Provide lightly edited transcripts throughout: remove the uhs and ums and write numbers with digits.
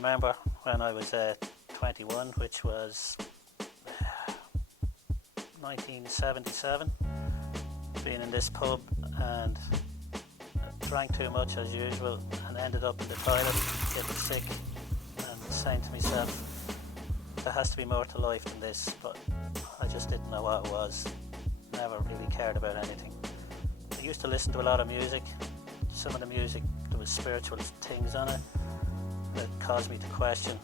remember when I was 21, which was 1977, being in this pub and drank too much as usual and ended up in the toilet getting sick and saying to myself, there has to be more to life than this, but I just didn't know what it was. Never really cared about anything. I used to listen to a lot of music. Some of the music, there was spiritual things on it that caused me to question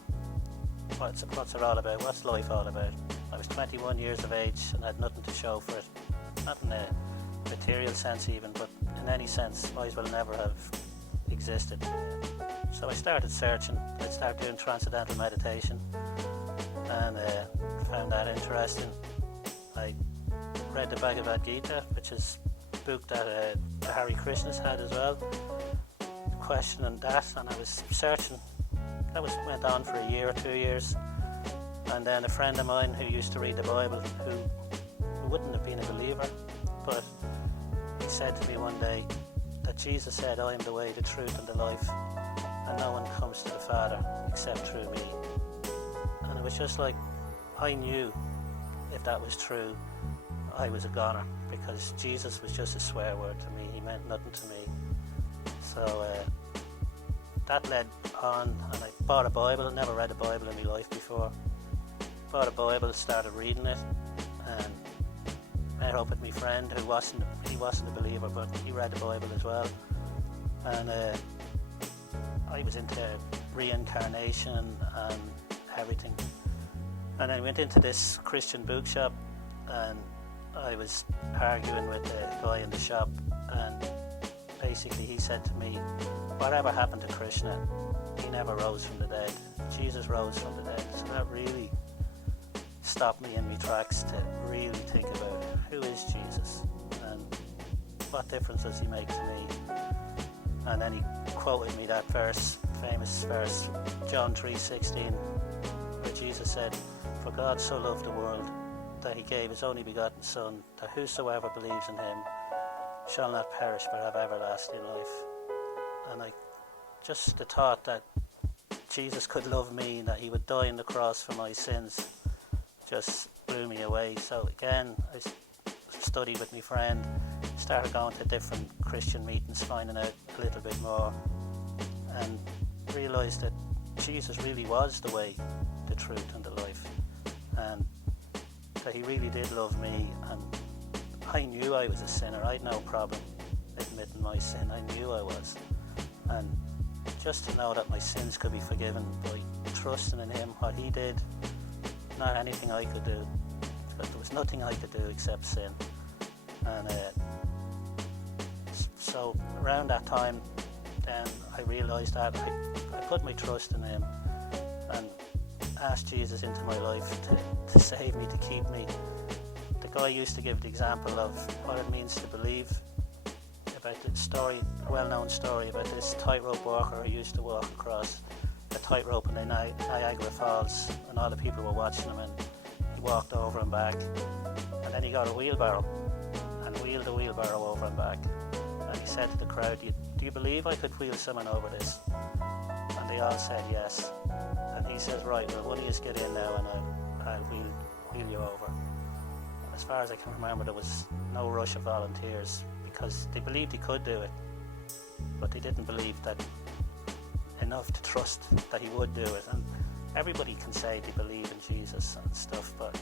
what's it all about, what's life all about. I was 21 years of age and had nothing to show for it, not in a material sense even, but in any sense might as well never have existed. So I started searching. I started doing transcendental meditation and found that interesting. I read the Bhagavad Gita, which is a book that Hare Krishna's had as well, questioning that, and I was searching. That went on for a year or 2 years, and then a friend of mine who used to read the Bible, who wouldn't have been a believer, but he said to me one day that Jesus said, I am the way, the truth and the life, and no one comes to the Father except through me. And it was just like, I knew if that was true, I was a goner, because Jesus was just a swear word to me. He meant nothing to me. So that led on, and I bought a Bible. Never read a Bible in my life before. Bought a Bible, started reading it, and met up with my friend who wasn't a believer, but he read the Bible as well. And I was into reincarnation and everything. And I went into this Christian bookshop, and I was arguing with the guy in the shop, and basically he said to me, whatever happened to Krishna? He never rose from the dead. Jesus rose from the dead. So that really stopped me in my tracks to really think about who is Jesus and what difference does he make to me. And then he quoted me that famous verse, John 3:16, where Jesus said, for God so loved the world that he gave his only begotten Son, that whosoever believes in him shall not perish but have everlasting life. And just the thought that Jesus could love me, that he would die on the cross for my sins, just blew me away. So again, I studied with my friend, started going to different Christian meetings, finding out a little bit more, and realised that Jesus really was the way, the truth and the life, and that he really did love me. And I knew I was a sinner. I had no problem admitting my sin. I knew I was. And just to know that my sins could be forgiven by trusting in him, what he did, not anything I could do, because there was nothing I could do except sin. And so around that time, then I realised that I put my trust in him and asked Jesus into my life to save me, to keep me. The guy used to give the example of what it means to believe, about the story, a well-known story about this tightrope walker who used to walk across a tightrope in the Niagara Falls, and all the people were watching him, and he walked over and back, and then he got a wheelbarrow and wheeled the wheelbarrow over and back, and he said to the crowd, do you believe I could wheel someone over this? And they all said yes. And he says, right, well, one of you get in now and I'll wheel you over. And as far as I can remember, there was no rush of volunteers, because they believed he could do it, but they didn't believe that enough to trust that he would do it. And everybody can say they believe in Jesus and stuff, but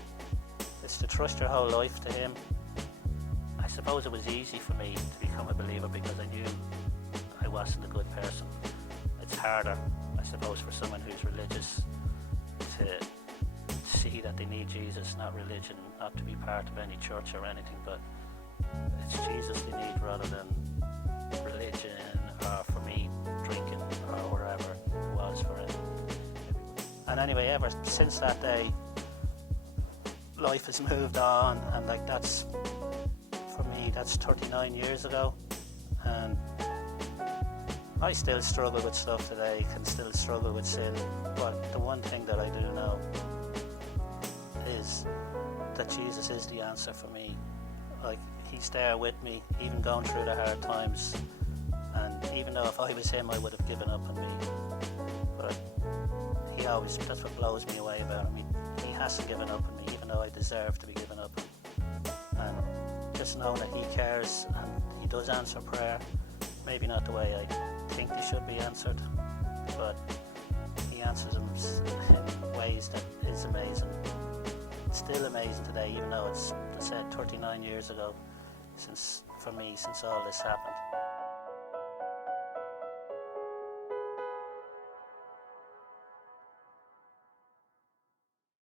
it's to trust your whole life to him. I suppose it was easy for me to become a believer because I knew I wasn't a good person. It's harder, I suppose, for someone who's religious to see that they need Jesus, not religion, not to be part of any church or anything, but it's Jesus they need rather than religion, or for me, drinking, or whatever it was for it. And anyway, ever since that day, life has moved on, and that's, for me, that's 39 years ago, and I still struggle with stuff today, can still struggle with sin, but the one thing that I do know is that Jesus is the answer for me. He's there with me, even going through the hard times, and even though if I was him, I would have given up on me. but that's what blows me away about him. He hasn't given up on me, even though I deserve to be given up on. And just knowing that he cares and he does answer prayer, maybe not the way I think they should be answered, but he answers them in ways that is amazing. It's still amazing today, even though it's, I said, 39 years ago since all this happened.